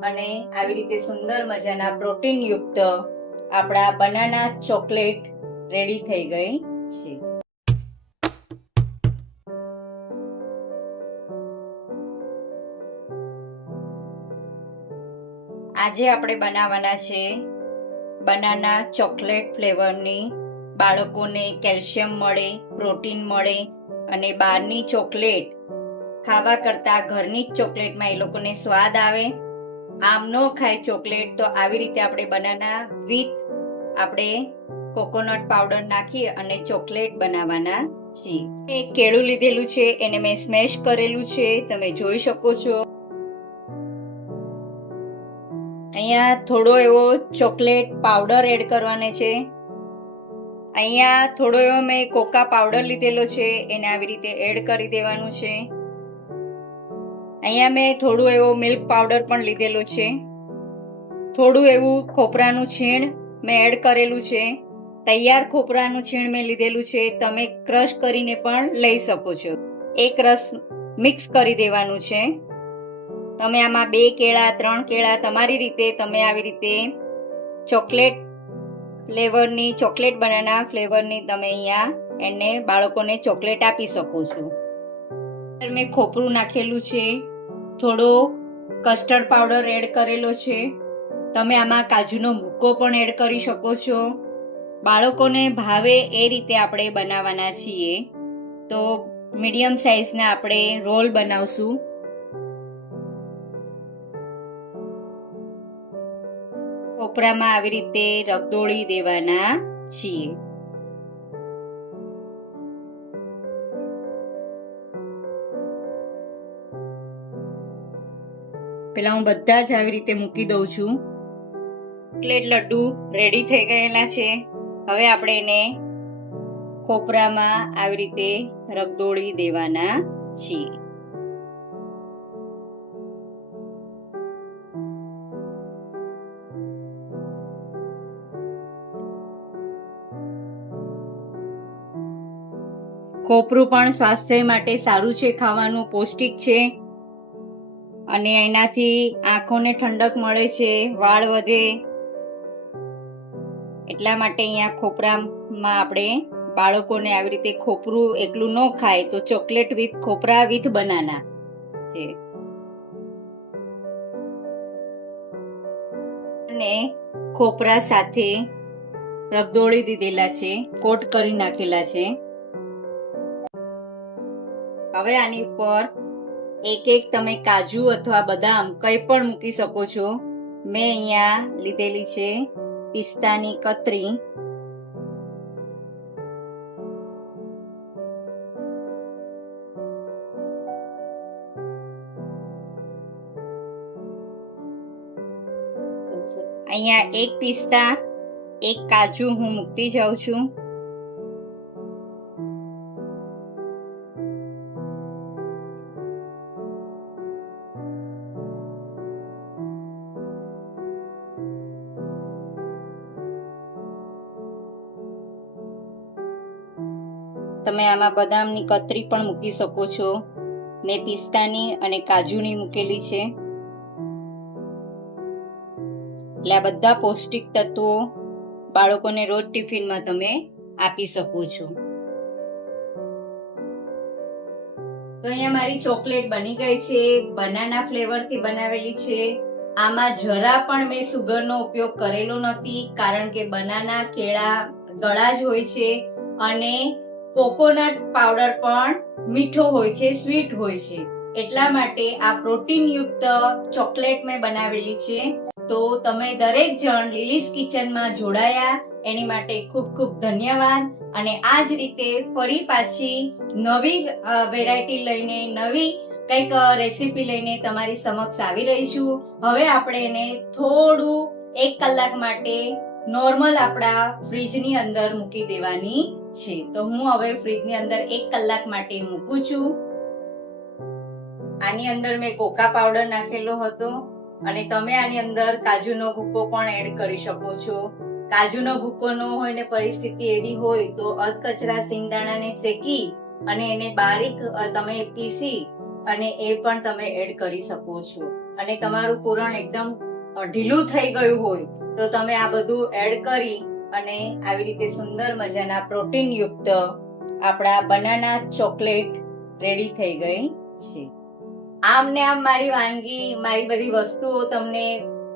અને આવી રીતે સુંદર મજાના પ્રોટીન યુક્ત આપણા બનાના ચોકલેટ રેડી થઈ ગઈ છે. આજે આપણે બનાવવાના છે બનાના ચોકલેટ ફ્લેવરની. બાળકોને કેલ્શિયમ મળે, પ્રોટીન મળે અને બહારની ચોકલેટ ખાવા કરતા ઘરની જ ચોકલેટમાં એ લોકોને સ્વાદ આવે. આમ ન ખાય ચોકલેટ તો આવી રીતે આપણે બનાના વિથ આપણે કોકોનટ પાવડર નાખી અને ચોકલેટ બનાવવાના છીએ. એક કેળું લીધેલું છે, એને મેં સ્મેશ કરેલું છે, તમે જોઈ શકો છો. અહીંયા થોડો એવો ચોકલેટ પાવડર એડ કરવાનો છે. અહીંયા થોડો એવો મેં કોકા પાવડર લીધેલો છે, એને આવી રીતે એડ કરી દેવાનું છે. અહીંયા મેં થોડું એવો મિલ્ક પાવડર પણ લીધેલો છે. થોડું એવું ખોપરાનું છીણ મેં એડ કરેલું છે. તૈયાર ખોપરાનું છીણ મેં લીધેલું છે, તમે ક્રશ કરીને પણ લઈ શકો છો. એક રસ મિક્સ કરી દેવાનું છે. તમે આમાં 2 કેળા 3 કેળા તમારી રીતે તમે આવી રીતે ચોકલેટ ફ્લેવરની ચોકલેટ બનાના ફ્લેવરની તમે અહીંયા એને બાળકોને ચોકલેટ આપી શકો છો. મેં ખોપરું નાખેલું છે, થોડો કસ્ટર્ડ પાવડર એડ કરેલો છે. તમે આમાં કાજુનો ભૂકો પણ એડ કરી શકો છો. બાળકોને ભાવે એ રીતે આપણે બનાવવાના છીએ. તો મીડિયમ સાઈઝના આપણે રોલ બનાવશું. કોપરામાં આવી રીતે રગદોળી દેવાના છીએ. પેલા હું બધા જ આવી રીતે મૂકી દઉં છું. ચોકલેટ લડ્ડુ રેડી થઈ ગયેલા છે. હવે આપણે એને ખોપરામાં આવી રીતે રગદોળી દેવાના છીએ. ખોપરું પણ સ્વાસ્થ્ય માટે સારું છે, ખાવાનું પૌષ્ટિક છે અને એનાથી આંખોને ઠંડક મળે છે, વાળ વધે. એટલા માટે અહીંયા ખોપરામાં આપણે બાળકોને આવી રીતે ખોપરું એકલું ન ખાય તો ચોકલેટ વિથ ખોપરા વિથ બનાના છે. અને ખોપરા સાથે રગદોળી દીધેલા છે, કોટ કરી નાખેલા છે. હવે આની ઉપર એક એક તમે કાજુ અથવા બદામ કંઈ પણ મૂકી શકો છો. મેં અહીંયા લીધેલી છે પિસ્તાની કતરી. અહીંયા એક પિસ્તા, એક કાજુ હું મૂકતી જાઉં છું. તમે આમાં બદામની કતરી પણ મૂકી શકો છો. મેં પિસ્તાની અને કાજુની મૂકેલી છે. એટલે આ બધા પૌષ્ટિક તત્વો બાળકોને રોજ ટિફિનમાં તમે આપી શકો છો. તો અહીંયા મારી ચોકલેટ બની ગઈ છે, બનાના ફ્લેવરથી બનાવેલી છે. આમાં જરા પણ મેં સુગરનો ઉપયોગ કરેલો નથી, કારણ કે બનાના કેળા ગળા જ હોય છે અને કોકોનટ પાવડર પણ મીઠો હોય છે, સ્વીટ હોય છે. એટલા માટે આ પ્રોટીન યુક્ત ચોકલેટ મેં બનાવેલી છે. તો તમે દરેક જણ લીલીસ કિચનમાં જોડાયા એની માટે ખૂબ ખૂબ ધન્યવાદ. અને આ જ રીતે ફરી પાછી નવી વેરાયટી લઈને નવી કંઈક રેસીપી લઈને તમારી સમક્ષ આવી રહીશું. હવે આપણે એને થોડું 1 કલાક માટે નોર્મલ આપણા ફ્રીજની અંદર મૂકી દેવાની છે. તો હું હવે ફ્રીજની અંદર 1 કલાક માટે મૂકું છું. આની અંદર મેં કોકા પાવડર નાખેલો હતો અને તમે આની અંદર કાજુનો ભૂકો પણ એડ કરી શકો છો. કાજુનો ભૂકો ન હોય ને પરિસ્થિતિ એવી હોય તો અધકચરા સિંગદાણાને શેકી અને એને બારીક તમે પીસી અને એ પણ તમે એડ કરી શકો છો. અને તમારું પૂરણ એકદમ ઢીલું થઈ ગયું હોય તો તમે આ બધું એડ કરી અને આવી રીતે સુંદર મજાના પ્રોટીન યુક્ત આપણા બનાના ચોકલેટ રેડી થઈ ગઈ છે. આમ ને આમ મારી વાનગી, મારી બધી વસ્તુઓ તમને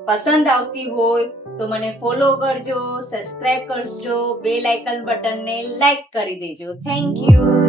પસંદ આવતી હોય તો મને ફોલો કરજો, સબસ્ક્રાઇબ કરજો, બેલ આઇકન બટનને લાઈક કરી દેજો. Thank you.